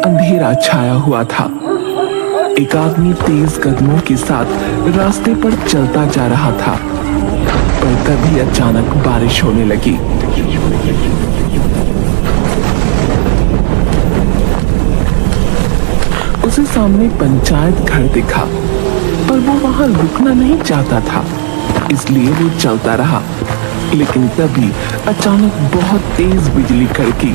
अंधेरा छाया हुआ था। एक आदमी तेज कदमों के साथ रास्ते पर चलता जा रहा था, पर तभी अचानक बारिश होने लगी। उसे सामने पंचायत घर दिखा, पर वो वहां रुकना नहीं चाहता था, इसलिए वो चलता रहा। लेकिन तभी अचानक बहुत तेज बिजली कड़की।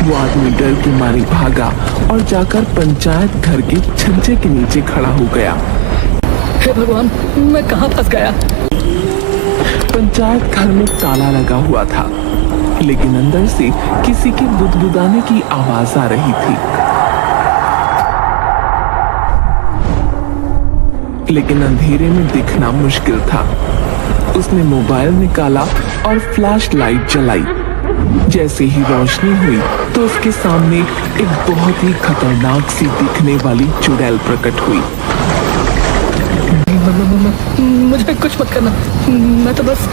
वो आदमी डर के मारे भागा और जाकर पंचायत घर के छज्जे के नीचे खड़ा हो गया। हे भगवान, मैं कहाँ फंस गया? पंचायत घर में ताला लगा हुआ था, लेकिन अंदर से किसी के बुदबुदाने की आवाज आ रही थी। लेकिन अंधेरे में दिखना मुश्किल था। उसने मोबाइल निकाला और फ्लैश लाइट जलाई। जैसे ही रोशनी हुई तो उसके सामने एक बहुत ही खतरनाक सी दिखने वाली चुड़ैल प्रकट हुई। मुझे कुछ मत करना, मैं तो बस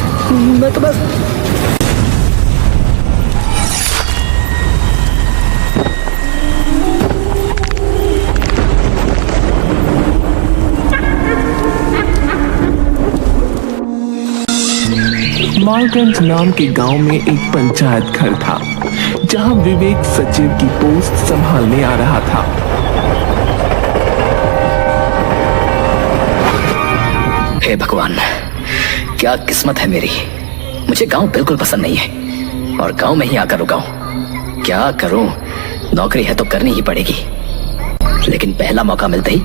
मालगंज नाम के गांव में एक पंचायत घर था, जहां विवेक सचिव की पोस्ट संभालने आ रहा था। हे भगवान, क्या किस्मत है मेरी। मुझे गांव बिल्कुल पसंद नहीं है और गांव में ही आकर रुका हूं। क्या करूं? नौकरी है तो करनी ही पड़ेगी, लेकिन पहला मौका मिलते ही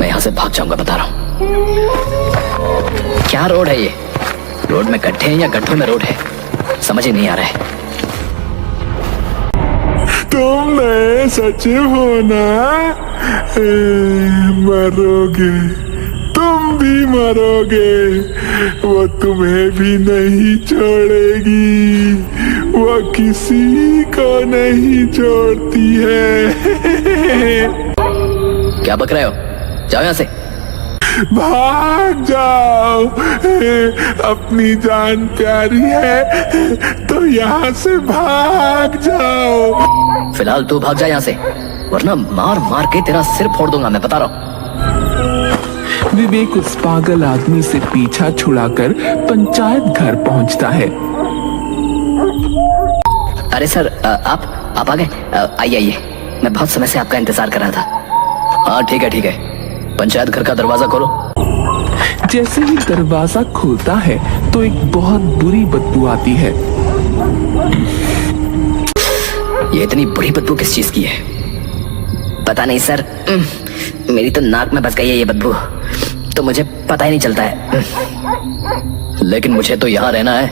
मैं यहां से भाग जाऊंगा, बता रहा हूं। क्या रोड है ये? रोड में गड्ढे हैं या गड्ढों में रोड है, समझ ही नहीं आ रहा है। तुम नए सचिव हो ना? मरोगे, तुम भी मरोगे। वो तुम्हें भी नहीं छोड़ेगी, वो किसी को नहीं छोड़ती है। क्या बक रहे हो? जाओ यहाँ से। भाग जाओ, अपनी जान प्यारी है तो यहाँ से भाग जाओ। फिलहाल तू भाग जा यहाँ से, वरना मार मार के तेरा सिर फोड़ दूंगा, मैं बता रहा हूँ। विवेक उस पागल आदमी से पीछा छुड़ाकर पंचायत घर पहुंचता है। अरे सर, आप आ गए? आइए आइए, मैं बहुत समय से आपका इंतजार कर रहा था। हाँ ठीक है, पंचायत घर का दरवाजा खोलो। जैसे ही दरवाजा खुलता है तो एक बहुत बुरी बदबू आती है। ये इतनी बुरी बदबू किस चीज की है? पता नहीं सर, मेरी तो नाक में बस गई है ये बदबू, तो मुझे पता ही नहीं चलता है। लेकिन मुझे तो यहाँ रहना है।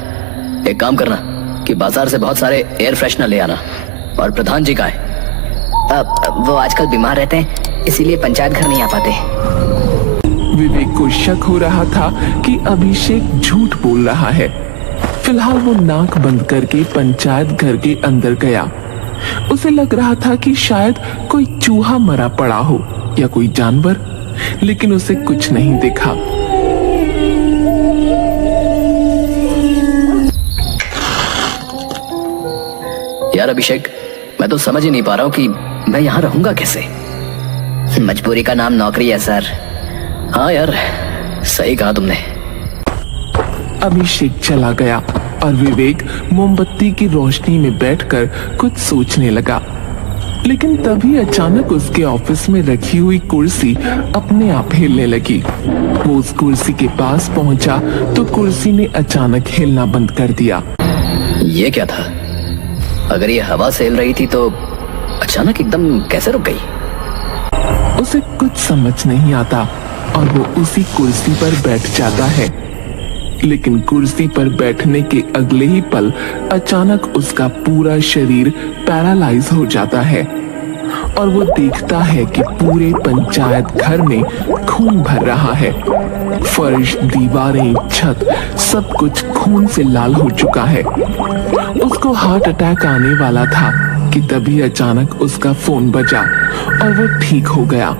एक काम करना कि बाजार से बहुत सारे एयर फ्रेशनर ले आना। और प्रधान जी कहाँ है? वो आजकल बीमार रहते हैं, इसीलिए पंचायत घर नहीं आ पाते। विवेक को शक हो रहा था कि अभिषेक झूठ बोल रहा है। फिलहाल वो नाक बंद करके पंचायत घर के अंदर गया। उसे लग रहा था कि शायद कोई चूहा मरा पड़ा हो या कोई जानवर, लेकिन उसे कुछ नहीं दिखा। यार अभिषेक, मैं तो समझ ही नहीं पा रहा हूँ कि मैं यहाँ रहूंगा कैसे। मजबूरी का नाम नौकरी है सर। हाँ यार, सही कहा तुमने। अभिषेक चला गया और विवेक मोमबत्ती की रोशनी में बैठकर कुछ सोचने लगा। लेकिन तभी अचानक उसके ऑफिस में रखी हुई कुर्सी अपने आप हिलने लगी। वो उस कुर्सी के पास पहुंचा तो कुर्सी ने अचानक हिलना बंद कर दिया। ये क्या था? अगर ये हवा से हिल रही थी तो अचानक एकदम कैसे रुक गई? उसे कुछ समझ नहीं आता और वो उसी कुर्सी पर बैठ जाता है। लेकिन कुर्सी पर बैठने के अगले ही पल अचानक उसका पूरा शरीर पैरालाइज हो जाता है और वो देखता है कि पूरे पंचायत घर में खून भर रहा है। फर्श, दीवारें, छत, सब कुछ खून से लाल हो चुका है। उसको हार्ट अटैक आने वाला था कि तभी अचानक उसका फोन बजा और वो ठीक हो गया।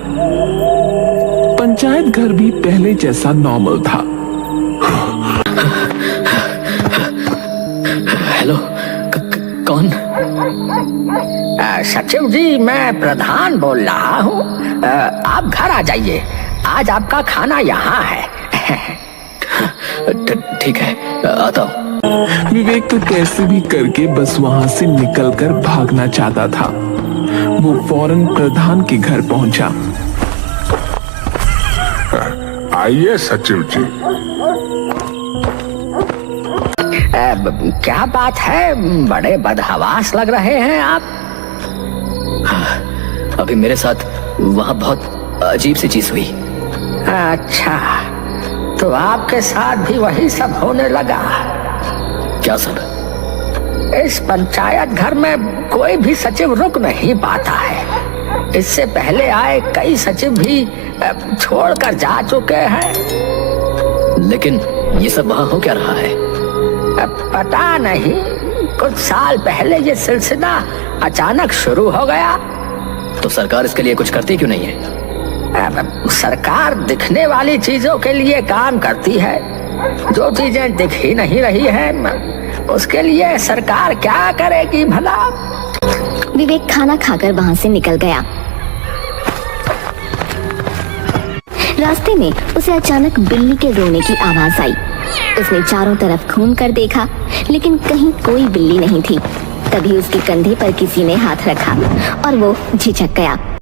पंचायत घर भी पहले जैसा नॉर्मल था। हेलो, कौन? सचिव जी, मैं प्रधान बोल रहा हूँ। आप घर आ जाइए, आज आपका खाना यहाँ है। ठीक है, आता हूँ। विवेक तो कैसे भी करके बस वहां से निकलकर भागना चाहता था। वो फौरन प्रधान के घर पहुंचा। आइए सचिव जी। क्या बात है, बड़े बदहवास लग रहे हैं आप। अभी मेरे साथ वहाँ बहुत अजीब सी चीज हुई। अच्छा, तो आपके साथ भी वही सब होने लगा। क्या सब? इस पंचायत घर में कोई भी सचिव रुक नहीं पाता है। इससे पहले आए कई सचिव भी छोड़कर जा चुके हैं। लेकिन ये सब वहाँ हो क्या रहा है? पता नहीं, कुछ साल पहले ये सिलसिला अचानक शुरू हो गया। तो सरकार इसके लिए कुछ करती क्यों नहीं है? सरकार दिखने वाली चीजों के लिए काम करती है। जो चीजें दिख ही नहीं रही हैं, उसके लिए सरकार क्या करेगी भला। विवेक खाना खाकर वहां से निकल गया। रास्ते में उसे अचानक बिल्ली के रोने की आवाज आई। उसने चारों तरफ घूम कर देखा, लेकिन कहीं कोई बिल्ली नहीं थी। तभी उसके कंधे पर किसी ने हाथ रखा और वो झिझक गया।